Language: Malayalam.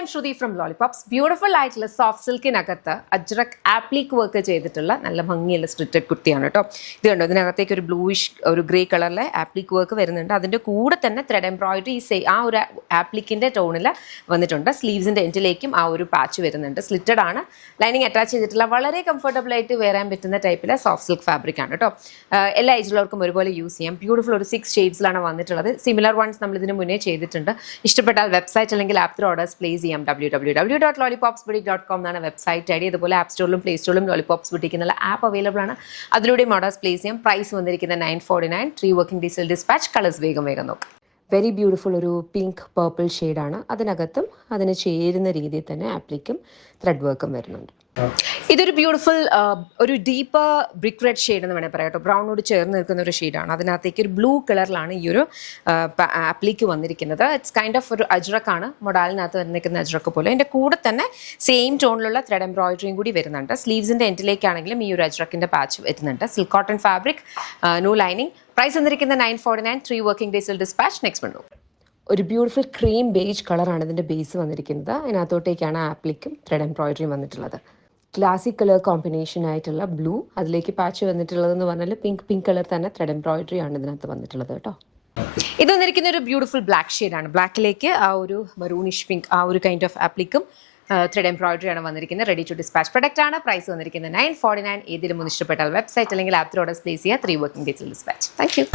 I'm Shruti from Lollipops. Beautiful ആയിട്ടുള്ള സോഫ്റ്റ് സിൽക്കിനകത്ത് അജ്രക് ആപ്ലിക് വർക്ക് ചെയ്തിട്ടുള്ള നല്ല ഭംഗിയുള്ള സ്ട്രിറ്റഡ് കുർത്തിയാണ് കേട്ടോ. ഇത് കണ്ടോ, ഇതിനകത്തേക്ക് ഒരു ബ്ലൂയിഷ് ഒരു ഗ്രേ കളറിലെ ആപ്ലിക് വർക്ക് വരുന്നുണ്ട്. അതിൻ്റെ കൂടെ തന്നെ ത്രെഡ് എംബ്രോയിഡറി ആ ഒരു ആപ്ലിക്കിൻ്റെ ടോണിൽ വന്നിട്ടുണ്ട്. സ്ലീവ്സിൻ്റെ എൻഡിലേക്കും ആ ഒരു പാച്ച് വരുന്നുണ്ട്. സ്ലിറ്റഡ് ആണ്, ലൈനിങ് അറ്റാച്ച് ചെയ്തിട്ടുള്ള വളരെ കംഫർട്ടബിൾ ആയിട്ട് വെയർ ചെയ്യാൻ പറ്റുന്ന ടൈപ്പിലെ സോഫ്റ്റ് സിൽക്ക് ഫാബ്രിക് ആണ് കേട്ടോ. എല്ലാ ഏജിലുള്ളവർക്കും ഒരുപോലെ യൂസ് ചെയ്യാം. ബ്യൂട്ടിഫുൾ ഒരു 6 ഷെയ്ഡ്സിലാണ് വന്നിട്ടുള്ളത്. സിമിലർ വൺസ് നമ്മൾ ഇതിന് മുന്നേ ചെയ്തിട്ടുണ്ട്. ഇഷ്ടപ്പെട്ടാൽ വെബ്സൈറ്റ് അല്ലെങ്കിൽ ആപ്പ് ത്രൂ ഓർഡേഴ്സ് പ്ലേസ് ചെയ്യാം. www.lollipopsboutique.com എന്നാണ് വെബ്സൈറ്റ് ഐഡി. അതുപോലെ ആപ്പ് സ്റ്റോറിലും പ്ലേ സ്റ്റോറിലും ലോളിപോപ്സ് ബുട്ടീക്ക് എന്നുള്ള ആപ്പ് അവൈലബിൾ ആണ്. അതിലൂടെയും ഓർഡേഴ്സ് പ്ലേസ് ചെയ്യാം. പ്രൈസ് വന്നിരിക്കുന്നത് 949, 3 വർക്കിംഗ് ഡേയ്സിൽ ഡിസ്പാച്ച്. കളേഴ്സ് വേഗം നോക്കാം. വെരി ബ്യൂട്ടിഫുൾ ഒരു പിങ്ക് പർപ്പിൾ ഷെയ്ഡാണ്. അതിനകത്തും അതിന് ചേരുന്ന രീതിയിൽ തന്നെ ആപ്ലിക്കും ത്രെഡ് വർക്കും വരുന്നുണ്ട്. ഇതൊരു ബ്യൂട്ടിഫുൾ ഒരു ഡീപ്പ് ബ്രിക്ക് റെഡ് ഷെയ്ഡ് എന്ന് വേണമെങ്കിൽ പറയാം കേട്ടോ. ബ്രൗണോട് ചേർന്ന് നിൽക്കുന്ന ഒരു ഷെയ്ഡാണ്. അതിനകത്തേക്ക് ഒരു ബ്ലൂ കളറിലാണ് ഈ ഒരു ആപ്ലിക്ക് വന്നിരിക്കുന്നത്. ഇറ്റ്സ് കൈൻഡ് ഓഫ് ഒരു അജ്രക്കാണ്, മൊഡാലിനകത്ത് നിൽക്കുന്ന അജ്രക്ക് പോലെ. അതിൻ്റെ കൂടെ തന്നെ സെയിം ടോണിലുള്ള ത്രെഡ് എംബ്രോയിഡറിയും കൂടി വരുന്നുണ്ട്. സ്ലീവ്സിൻ്റെ എൻഡിലേക്കാണെങ്കിലും ഈ ഒരു അജ്രക്കിൻ്റെ പാച്ച് വരുന്നുണ്ട്. Silk cotton fabric, no lining. Price വന്നിരിക്കുന്നത് 949, 3 വർക്കിംഗ് ഡേയ്സിൽ ഡിസ്പാച്ച്. നെക്സ്റ്റ് വന്നു ഒരു ബ്യൂട്ടിഫുൾ ക്രീം ബേജ് കളറാണ് ഇതിൻ്റെ ബേസ് വന്നിരിക്കുന്നത്. അതിനകത്തോട്ടേക്കാണ് ആപ്ലിക്കും ത്രെഡ് എംബ്രോയിഡറിയും വന്നിട്ടുള്ളത്. ക്ലാസിക് കളർ കോമ്പിനേഷൻ ആയിട്ടുള്ള ബ്ലൂ, അതിലേക്ക് പാച്ച് വന്നിട്ടുള്ളതെന്ന് പറഞ്ഞാൽ പിങ്ക് കളർ തന്നെ ത്രെഡ് എംബ്രോയിഡറി ആണ് ഇതിനകത്ത് വന്നിട്ടുള്ളത് കേട്ടോ. ഇത് വന്നിരിക്കുന്ന ഒരു ബ്യൂട്ടിഫുൾ ബ്ലാക്ക് ഷെയ്ഡാണ്. ബ്ലാക്കിലേക്ക് ആ ഒരു മറൂണിഷ് പിങ്ക് ആ ഒരു കൈൻഡ് ഓഫ് ആപ്ലിക്കും ത്രെഡ് എംബ്രോയിഡറി ആണ് വന്നിരിക്കുന്നത്. റെഡി ടു ഡിസ്പാച്ച് പ്രൊഡക്റ്റ് ആണ്. പ്രൈസ് വന്നിരിക്കുന്നത് 949. ഏതിലും ഒന്ന് ഇഷ്ടപ്പെട്ടാൽ വെബ്സൈറ്റ് അല്ലെങ്കിൽ ആപ്പ് ത്രൂ ഓർഡേഴ്സ് പ്ലേസ് ചെയ്യുക. 3 വർക്കിംഗ് ഡേയ്സിൽ ഡിസ്പാച്ച്. Thank you.